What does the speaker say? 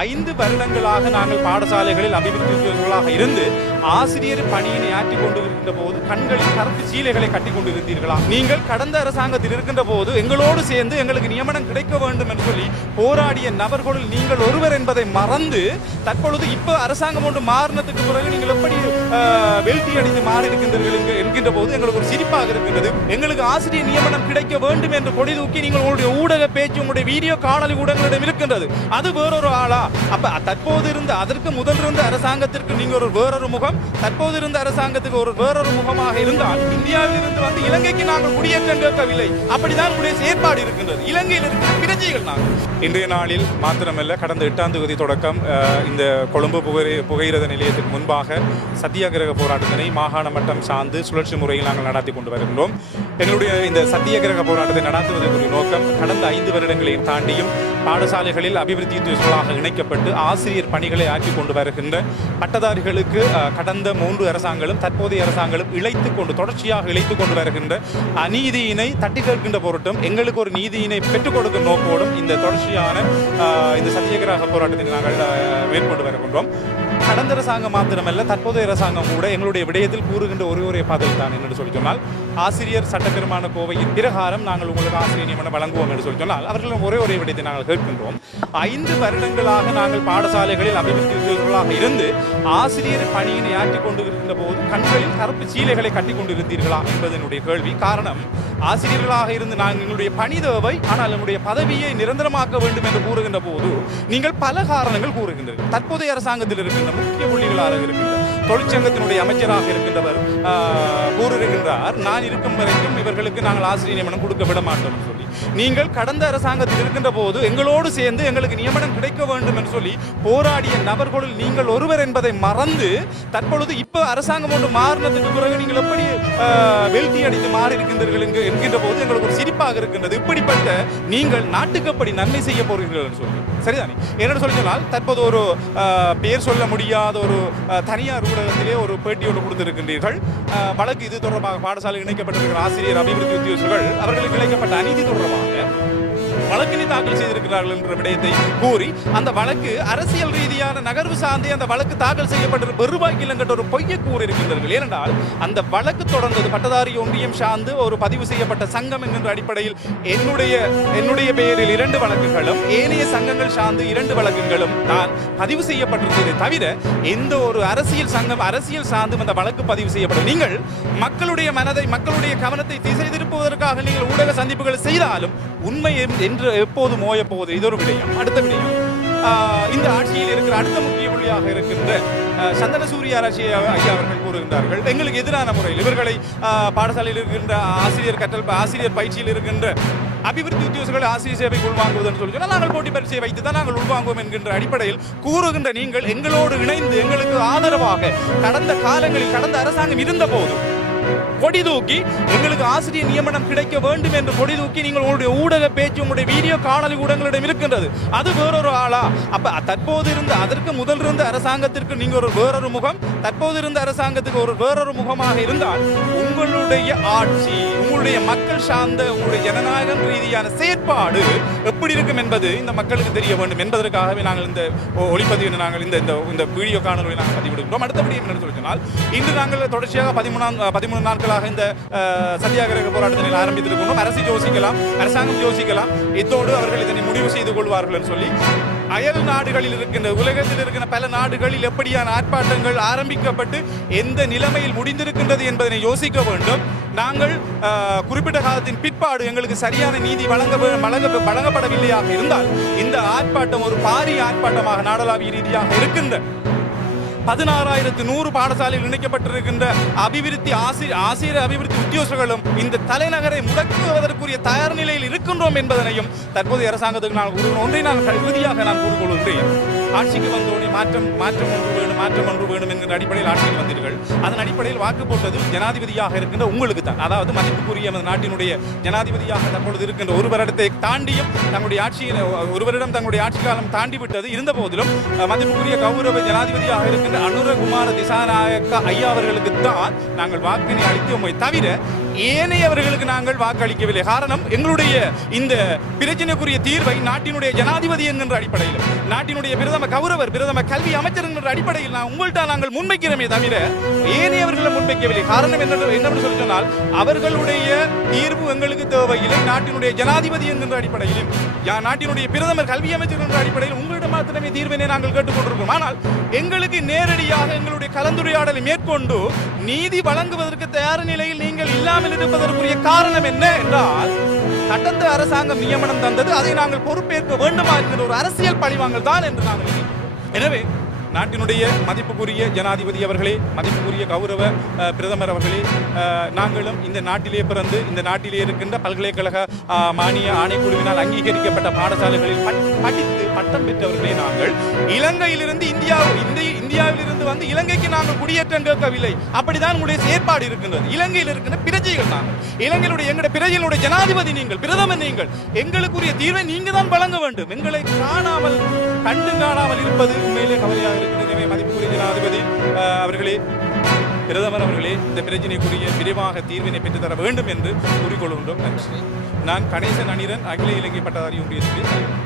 5 வருடங்களாக நாங்கள் பாடசாலைகளில் அபிவிருத்திகளாக இருந்து ஆசிரியர் பணியினை ஆற்றிக் கொண்டிருக்கின்ற போது கண்களில் கருத்து சீலைகளை கட்டிக் கொண்டிருந்தீர்களா? நீங்கள் கடந்த அரசாங்கத்தில் இருக்கின்ற போது எங்களோடு சேர்ந்து எங்களுக்கு நியமனம் கிடைக்க வேண்டும் என்று சொல்லி போராடிய நபர்களுள் நீங்கள் ஒருவர் என்பதை மறந்து தற்பொழுது இப்ப அரசாங்கம் ஒன்று மாறினதுக்கு பிறகு நீங்கள் எப்படி வெல்டி அடித்து மாறி இருக்கின்றீர்கள் என்கின்ற போது எங்களுக்கு ஒரு சிரிப்பாக இருக்கின்றது. எங்களுக்கு ஆசிரியர் நியமனம் கிடைக்க வேண்டும் என்று கொடி தூக்கி நீங்கள் உங்களுடைய ஊடக பேச்சு உங்களுடைய வீடியோ காணொலி ஊடகங்களிடம் இருக்கின்றது. அது வேறொரு ஆளா? அப்ப தற்போது இருந்த அதற்கு முதல் இருந்த அரசாங்கத்திற்கு நீங்க ஒரு வேறொரு முகம், தற்போது இருந்த அரசாங்கத்துக்கு ஒரு வேறொரு முகமாக இருந்தால் இந்தியாவில் இருந்து வந்து இலங்கைக்கு நாங்கள் குடியேற்றம் கேட்கவில்லை, அப்படிதான் உங்களுடைய செயற்பாடு இருக்கின்றது. இலங்கையில் இருக்கிற பிரஜைகள் நாங்கள் இன்றைய நாளில் மாத்திரமல்ல கடந்த 8ஆம் தேதி தொடக்கம் இந்த கொழும்பு புகையிரத நிலையத்துக்கு முன்பாக சத்தியாகிரக போராட்டத்தினை மாகாண மட்டம் சார்ந்து சுழற்சி முறையில் நாங்கள் நடத்தி கொண்டு வருகின்றோம். எங்களுடைய இந்த சத்தியாகிரக போராட்டத்தை நடத்துவதற்குரிய நோக்கம் கடந்த 5 வருடங்களையும் தாண்டியும் பாடசாலைகளில் அபிவிருத்தி துறைகளாக இணைக்கப்பட்டு ஆசிரியர் பணிகளை ஆற்றிக் கொண்டு வருகின்ற பட்டதாரிகளுக்கு கடந்த 3 அரசாங்கங்களும் தற்போதைய அரசாங்கங்களும் தொடர்ச்சியாக இழைத்துக் கொண்டு வருகின்ற அநீதியினை தட்டி கேட்கின்ற பொருட்டும் எங்களுக்கு ஒரு நீதியினை பெற்றுக் கொடுக்கும் நோக்கோடும் இந்த தொடர்ச்சியான இந்த சத்தியாகிரக போராட்டத்தை நாங்கள் மேற்கொண்டு வருகின்றோம். கடந்த அரசாங்கம் மாத்திரமல்ல தற்போதைய அரசாங்கம் கூட எங்களுடைய விடயத்தில் கூறுகின்ற ஒரே பதில் தான் என்று சொல்லி சொன்னால், ஆசிரியர் சட்டப்பெருமான கோவையின் பிரகாரம் நாங்கள் உங்களுக்கு ஆசிரியர் நியமனம் வழங்குவோம் என்று சொல்லி சொன்னால் அவர்களும் ஒரே விடயத்தை நாங்கள் கேட்கின்றோம். 5 வருடங்களாக நாங்கள் பாடசாலைகளில் அபிவிருத்திகளாக இருந்து ஆசிரியர் பணியினை ஆற்றிக் கொண்டிருக்கின்ற போது கண்களில் கருப்பு சீலைகளை கட்டிக் கொண்டிருந்தீர்களா என்பது என்னுடைய கேள்வி. காரணம், ஆசிரியர்களாக இருந்து நாங்கள் எங்களுடைய பணி தேவை, ஆனால் எங்களுடைய பதவியை நிரந்தரமாக்க வேண்டும் என்று கூறுகின்ற போது நீங்கள் பல காரணங்கள் கூறுகின்றீர்கள். தற்போதைய அரசாங்கத்தில் இருக்கின்ற முக்கிய புள்ளிகளாக இருக்கின்ற தொழிற்சங்கத்தினுடைய அமைச்சராக இருக்கின்றவர் கூறுகின்றார், நான் இருக்கும் வரைக்கும் இவர்களுக்கு நாங்கள் ஆசிரியர் நியமனம் கொடுக்க விட மாட்டோம் சொல்லி. நீங்கள் கடந்த அரசாங்கத்தில் இருக்கின்ற போது எங்களோடு சேர்ந்து எங்களுக்கு நியமனம் கிடைக்க வேண்டும் என்று சொல்லி போராடிய நபர்களுள் நீங்கள் ஒருவர் என்பதை மறந்து தற்பொழுது இப்ப அரசாங்கம் ஒன்று மாறினதுக்கு பிறகு நீங்கள் எப்படி வெல்டி அடித்து மாறி இருக்கின்றீர்கள் என்கின்ற போது எங்களுக்கு ஒரு சிரிப்பாக இருக்கின்றது. இப்படிப்பட்ட நீங்கள் நாட்டுக்கு எப்படி நன்மை செய்ய போகிறீர்கள் என்று சொல்லி சரிதானே? என்னென்னு சொல்லி சொன்னால் தற்போது ஒரு பெயர் சொல்ல முடியாத ஒரு தனியார் ஊடகத்திலே ஒரு பேட்டி ஒன்று கொடுத்திருக்கின்றீர்கள். வழக்கு இது தொடர்பாக பாடசாலை இணைக்கப்பட்டிருக்கிற ஆசிரியர் அபிவிருத்தி உத்தியோகர்கள் அவர்களுக்கு இழைக்கப்பட்ட அநீதி தொடர்பாக வழக்கினை தாக்கல் செய்திருக்கிறார்கள் என்ற விடயத்தை கூறி அந்த வழக்கு அரசியல் ரீதியான நகர்வு சார்ந்தே அந்த வழக்கு தாக்கல் செய்யப்பட்ட பெருவாய்க்கில் என்கின்ற ஒரு பொய்யை கூறியிருக்கின்றார்கள். ஏனென்றால் அந்த வழக்கு தொடர்ந்தது பட்டதாரி ஒன்றியம் சார்ந்து ஒரு பதிவு செய்யப்பட்ட சங்கம் என்கின்ற அடிப்படையில் என்னுடைய பெயரில் 2 வழக்குகளும் ஏனைய சங்கங்கள் சார்ந்து 2 வழக்குகளும் தான் பதிவு செய்யப்பட்டிருந்ததை தவிர எந்த ஒரு அரசியல் சங்கம் அரசியல் சார்ந்தும் அந்த வழக்கு பதிவு செய்யப்படும். நீங்கள் மக்களுடைய மனதை மக்களுடைய கவனத்தை திசை திருப்புவதற்காக நீங்கள் ஊடக சந்திப்புகளை செய்தாலும் உண்மை என்று எப்போது மோய போகுது. இது ஒரு விடயம். அடுத்த விடயம், இந்த ஆட்சியில் இருக்கிற அடுத்த முக்கிய புள்ளியாக இருக்கின்ற சந்தன சூரிய ஐயா அவர்கள் கூறுகின்றார்கள், எங்களுக்கு எதிரான முறையில் இவர்களை பாடசாலையில் இருக்கின்ற ஆசிரியர் பயிற்சியில் இருக்கின்ற அபிவிருத்தி உத்தியோகர்கள் ஆசிரியர் சேவைக்கு உள்வாங்குவதுன்னு சொல்லி நாங்கள் போட்டி பரீட்சையை வைத்து தான் நாங்கள் உள்வாங்குவோம் என்கின்ற அடிப்படையில் கூறுகின்ற நீங்கள் எங்களோடு இணைந்து எங்களுக்கு ஆதரவாக கடந்த காலங்களில் கடந்த அரசாங்கம் இருந்த போது கொடி தூக்கி எங்களுக்கு ஆசிரியர் நியமனம் கிடைக்க வேண்டும் என்று கொடி தூக்கி நீங்கள் உங்களுடைய ஊடக பேச்சு உங்களுடைய வீடியோ காணொலி ஊடகங்களிடம் இருக்கின்றது. அது வேறொரு ஆளா? அப்ப தற்போது இருந்த அதற்கு முதல் இருந்த அரசாங்கத்திற்கு நீங்க ஒரு வேறொரு முகம், தற்போது இருந்த அரசாங்கத்துக்கு ஒரு வேறொரு முகமாக இருந்தால் உங்களுடைய ஆட்சி உங்களுடைய மக்கள் சார்ந்த உங்களுடைய ஜனநாயகம் ரீதியான செயற்பாடு எப்படி இருக்கும் என்பது இந்த மக்களுக்கு தெரிய வேண்டும் என்பதற்காகவே நாங்கள் இந்த ஒளிப்பதிவு நாங்கள் இந்த வீடியோ காணொலியை நாங்கள் பதிவிடுகிறோம். அடுத்தபடி என்ன சொன்னால், இன்று நாங்கள் தொடர்ச்சியாக 13 நாட்களாக இந்த சத்தியாகிரக போராட்டத்தை ஆரம்பித்திருக்கிறோம். அரசாங்கம் யோசிக்கலாம், இத்தோடு அவர்கள் இதனை முடிவு செய்து கொள்வார்கள் என்று சொல்லி அயல் நாடுகளில் இருக்கின்ற உலகத்தில் இருக்கிற பல நாடுகளில் எப்படியான ஆர்ப்பாட்டங்கள் ஆரம்பிக்கப்பட்டு எந்த நிலைமையில் முடிந்திருக்கின்றது என்பதனை யோசிக்க வேண்டும். நாங்கள் குறிப்பிட்ட காலத்தின் பிற்பாடு எங்களுக்கு சரியான நீதி வழங்கப்படவில்லையாக இருந்தால் இந்த ஆர்ப்பாட்டம் ஒரு பாரிய ஆர்ப்பாட்டமாக நாடளாவிய ரீதியாக இருக்கின்ற 16,100 பாடசாலையில் இணைக்கப்பட்டிருக்கின்ற ஆசிரியர் அபிவிருத்தி உத்தியோகர்களும் இந்த தலைநகரை முடக்குவதற்குரிய தயார் நிலையில் இருக்கின்றோம் என்பதனையும் தற்போதைய அரசாங்கத்துக்கு நான் ஒன்றை நான் இறுதியாக நான் கூறிக்கொள்கின்றேன். ஆட்சிக்கு வந்தோடனே மாற்றம் ஒன்று வேணும் என்கிற அடிப்படையில் ஆட்சிக்கு வந்தீர்கள். அதன் அடிப்படையில் வாக்கு போட்டது ஜனாதிபதியாக இருக்கின்ற உங்களுக்கு தான். அதாவது மதிப்புக்குரிய நாட்டினுடைய ஜனாதிபதியாக தற்பொழுது இருக்கின்ற ஒரு வருடத்தை தாண்டியும் ஒரு வருடம் தங்களுடைய ஆட்சி காலம் தாண்டி விட்டது. இருந்த போதிலும் மதிப்புக்குரிய கௌரவ ஜனாதிபதியாக இருக்கின்ற அனுரகுமார திசாநாயக்க ஐயா அவர்களுக்கு தான் நாங்கள் வாக்கினை அளித்தோமே தவிர ஏனையவர்களுக்கு நாங்கள் வாக்களிக்கவில்லை. காரணம், எங்களுடைய இந்த பிரச்சனைக்குரிய தீர்வை நாட்டினுடைய ஜனாதிபதி என்கின்ற அடிப்படையில், நாட்டினுடைய பிரதம கல்வி அமைச்சர் என்கின்ற அடிப்படையில் உங்கள்கிட்ட நாங்கள் முன்வைக்கிறோமே தவிர ஏனையவர்களை முன்வைக்கவில்லை. காரணம் என்னவென்று சொல்லி சொன்னால், அவர்களுடைய தீர்வு எங்களுக்கு தேவையில்லை. நாட்டினுடைய ஜனாதிபதி என்கின்ற அடிப்படையிலும் நாட்டினுடைய பிரதமர் கல்வி அமைச்சர் என்ற அடிப்படையில் உங்களிடம் மாத்திரமே தீர்வினை நாங்கள் கேட்டுக்கொண்டிருக்கிறோம். ஆனால் எங்களுக்கு நேரடியாக எங்களுடைய கலந்துரையாடலை மேற்கொண்டு நீதி வழங்குவதற்கு தயார் நிலையில் நீங்கள் இல்லாமல் இருப்பதற்குரிய காரணம் என்ன என்றால், சட்டத்தை அரசாங்கம் நியமனம் தந்தது, அதை நாங்கள் பொறுப்பேற்க வேண்டுமா என்கிற ஒரு அரசியல் பழிவாங்கல் தான் என்று நாங்கள் நினைக்கிறோம். எனவே நாட்டினுடைய மதிப்புக்குரிய ஜனாதிபதி அவர்களே, மதிப்புக்குரிய கௌரவ பிரதமர் அவர்களே, நாங்களும் இந்த நாட்டிலே பிறந்து இந்த நாட்டிலே இருக்கின்ற பல்கலைக்கழக மானிய ஆணைக்குழுவினால் அங்கீகரிக்கப்பட்ட பாடசாலைகளில் படித்து பட்டம் பெற்றவர்களே நாங்கள். இலங்கையிலிருந்து இந்தியாவிலிருந்து வந்து இலங்கைக்கு நாங்கள் குடியேற்றம் கேட்கவில்லை. அப்படிதான் உங்களுடைய செயற்பாடு இருக்கின்றது. இலங்கையில் இருக்கின்ற பிரஜைகள் நாங்கள், இலங்கையிலுடைய எங்களுடைய பிரஜைகளுடைய ஜனாதிபதி நீங்கள், பிரதமர் நீங்கள். எங்களுக்குரிய தீர்வை நீங்க தான் வழங்க வேண்டும். எங்களை காணாமல் இருப்பது உண்மையிலே கவலையாக இருக்கிறது. எனவே மதிப்புக்குரிய ஜனாதிபதி அவர்களே, பிரதமர் அவர்களே, இந்த பிரச்சனைக்குரிய விரைவாக தீர்வினை பெற்றுத்தர வேண்டும் என்று கூறிக்கொள்கின்றோம். நன்றி. நான் கணேசன் அனிரன், அகில இலங்கை பட்டதாரி ஒன்றியத்தில்